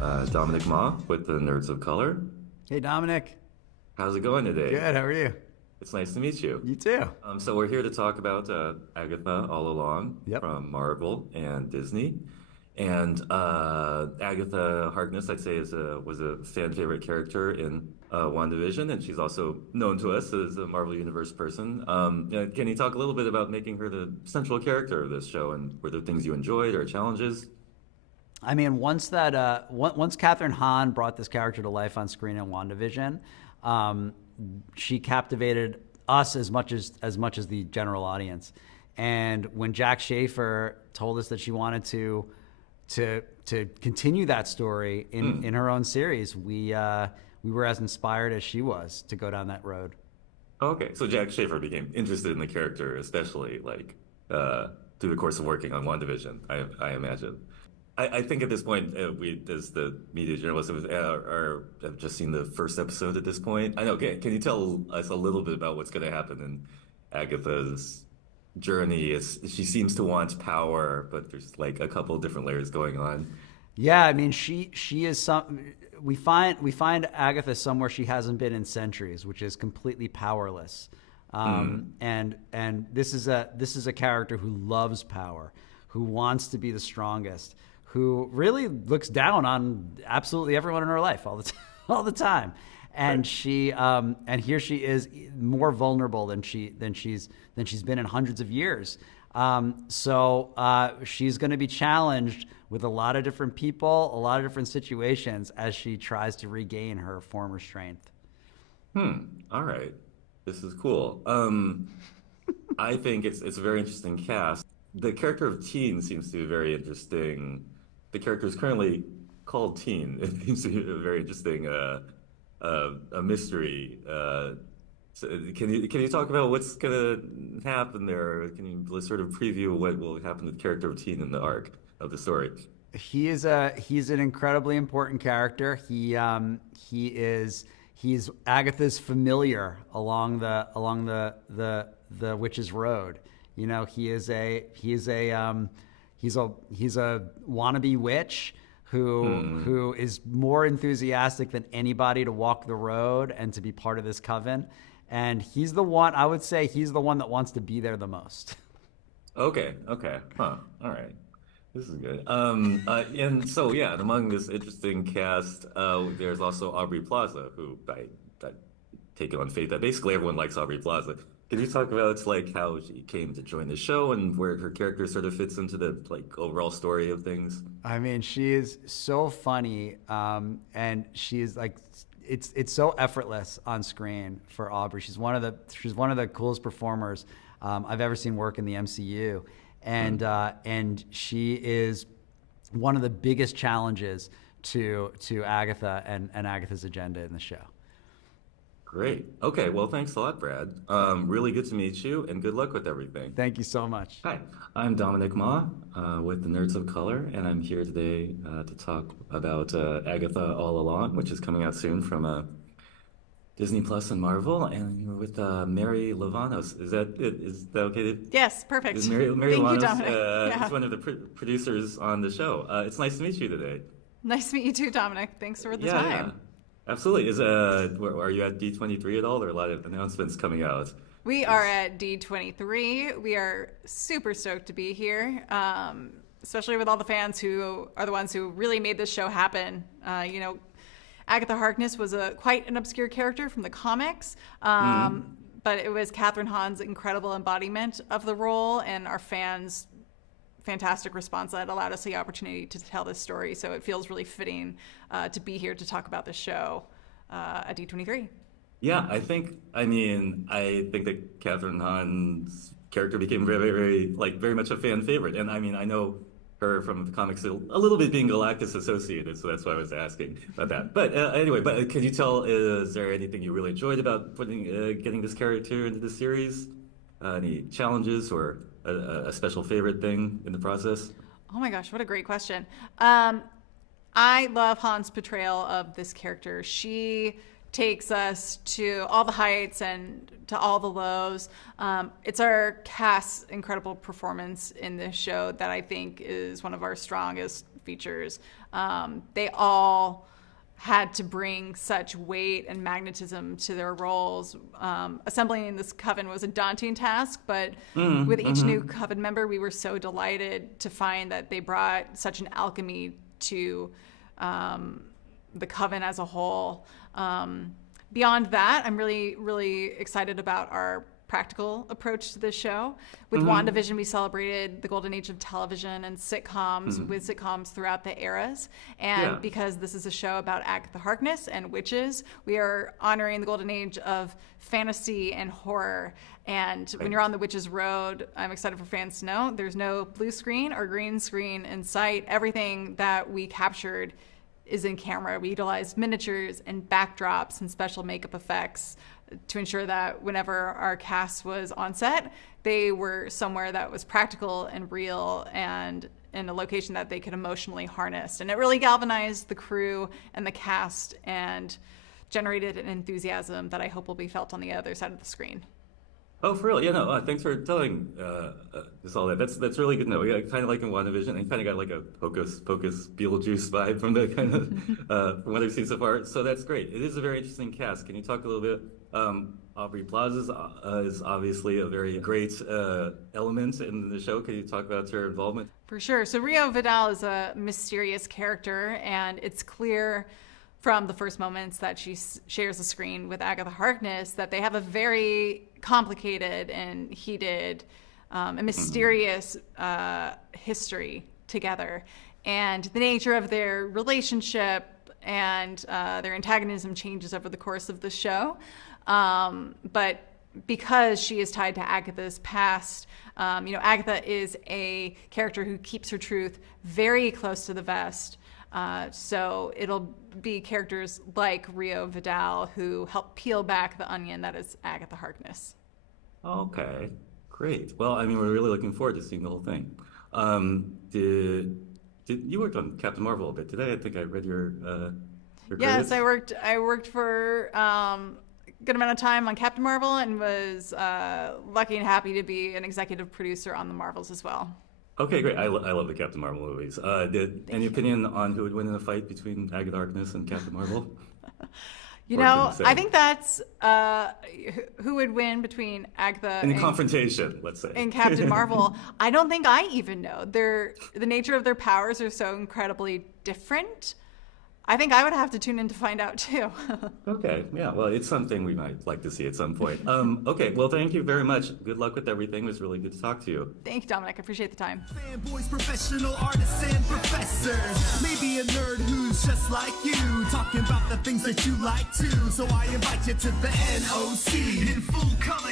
Dominic Ma with the Nerds of Color. Hey, Dominic. How's it going today? Good. How are you? It's nice to meet you. You too. So we're here to talk about Agatha All Along Yep. from Marvel and Disney. And Agatha Harkness, I'd say, was a fan favorite character in WandaVision, and she's also known to us as a Marvel Universe person. Can you talk a little bit about making her the central character of this show, and were there things you enjoyed or challenges? I mean, once Kathryn Hahn brought this character to life on screen in WandaVision, she captivated us as much as the general audience. And when Jac Shaeffer told us that she wanted to continue that story in her own series, we were as inspired as she was to go down that road. Okay, so Jac Shaeffer became interested in the character, especially through the course of working on WandaVision, I imagine. I think at this point, we, as the media journalists, have just seen the first episode at this point. I know. Can you tell us a little bit about what's going to happen in Agatha's journey? She seems to want power, but there's like a couple of different layers going on. Yeah, I mean, she is some. We find Agatha somewhere she hasn't been in centuries, which is completely powerless. And this is a character who loves power, who wants to be the strongest, who really looks down on absolutely everyone in her life all the time. And she and here she is more vulnerable than she's been in hundreds of years. So she's going to be challenged with a lot of different people, a lot of different situations as she tries to regain her former strength. All right. This is cool. I think it's a very interesting cast. The character of Teen seems to be very interesting. The character is currently called Teen. It seems to be a very interesting a mystery. So can you talk about what's gonna happen there? Can you sort of preview what will happen to the character of Teen in the arc of the story? He's an incredibly important character. He's Agatha's familiar along the witch's road. You know, he's a wannabe witch who is more enthusiastic than anybody to walk the road and to be part of this coven. And he's the one, I would say he's the one that wants to be there the most. Okay. Huh. All right. This is good. And so, yeah, among this interesting cast, there's also Aubrey Plaza, who I take it on faith that basically everyone likes Aubrey Plaza. Can you talk about like how she came to join the show and where her character sort of fits into the like overall story of things? I mean, she is so funny, and she's like, it's so effortless on screen for Aubrey. She's one of the coolest performers I've ever seen work in the MCU, and she is one of the biggest challenges to Agatha and Agatha's agenda in the show. Great. Okay. Well, thanks a lot, Brad. Really good to meet you, and good luck with everything. Thank you so much. Hi, I'm Dominic Ma with the Nerds of Color, and I'm here today to talk about Agatha All Along, which is coming out soon from Disney Plus and Marvel, and you're with Mary Livanos. Is that it? Is that okay? Yes, perfect. Is Mary Thank Livanos, you, Dominic. Yeah. is one of the producers on the show. It's nice to meet you today. Nice to meet you too, Dominic. Thanks for the time. Yeah. Absolutely. Are you at D23 at all? There are a lot of announcements coming out. We are at D23. We are super stoked to be here, especially with all the fans who are the ones who really made this show happen. Agatha Harkness was quite an obscure character from the comics, but it was Kathryn Hahn's incredible embodiment of the role and our fans' fantastic response that allowed us the opportunity to tell this story. So it feels really fitting to be here to talk about the show at D23. Yeah, I think that Kathryn Hahn's character became very much a fan favorite. And I mean, I know her from the comics a little bit being Galactus associated, so that's why I was asking about that. But anyway, can you tell, is there anything you really enjoyed about getting this character into the series? Any challenges or a special favorite thing in the process? Oh my gosh, what a great question. I love Hahn's portrayal of this character. She takes us to all the heights and to all the lows. It's our cast's incredible performance in this show that I think is one of our strongest features. They all had to bring such weight and magnetism to their roles. Assembling this coven was a daunting task, but with each new coven member, we were so delighted to find that they brought such an alchemy to the coven as a whole. Beyond that, I'm really, really excited about our practical approach to this show. With WandaVision, we celebrated the golden age of television and sitcoms with sitcoms throughout the eras. And because this is a show about Agatha Harkness and witches, we are honoring the golden age of fantasy and horror. And when you're on the Witches Road, I'm excited for fans to know there's no blue screen or green screen in sight. Everything that we captured is in camera. We utilized miniatures and backdrops and special makeup effects to ensure that whenever our cast was on set, they were somewhere that was practical and real and in a location that they could emotionally harness. And it really galvanized the crew and the cast and generated an enthusiasm that I hope will be felt on the other side of the screen. Oh, for real? Yeah, no, thanks for telling us all that. That's really good to know. Yeah, kind of like in WandaVision, and kind of got like a Hocus Pocus Beetlejuice vibe from the kind of from what I've seen so far. So that's great. It is a very interesting cast. Can you talk a little bit? Aubrey Plaza is obviously a very great element in the show. Can you talk about her involvement? For sure. So Rio Vidal is a mysterious character, and it's clear from the first moments that she shares the screen with Agatha Harkness that they have a very complicated and heated and mysterious history together. And the nature of their relationship and their antagonism changes over the course of the show. But because she is tied to Agatha's past, Agatha is a character who keeps her truth very close to the vest. So it'll be characters like Rio Vidal who help peel back the onion that is Agatha Harkness. Okay, great. Well, I mean, we're really looking forward to seeing the whole thing. Did you worked on Captain Marvel a bit today? I think I read your yes, credits. I worked for a good amount of time on Captain Marvel and was lucky and happy to be an executive producer on the Marvels as well. Okay, great. I love the Captain Marvel movies. Any opinion on who would win in a fight between Agatha Harkness and Captain Marvel? I think that's who would win between Agatha in the confrontation, let's say, and Captain Marvel. I don't think I even know. The nature of their powers are so incredibly different. I think I would have to tune in to find out too. Okay, yeah, well, it's something we might like to see at some point. Okay, well, thank you very much. Good luck with everything. It was really good to talk to you. Thank you, Dominic. I appreciate the time. Fanboys, professional artists, and professors. Maybe a nerd who's just like you, talking about the things that you like too. So I invite you to the NOC in full color.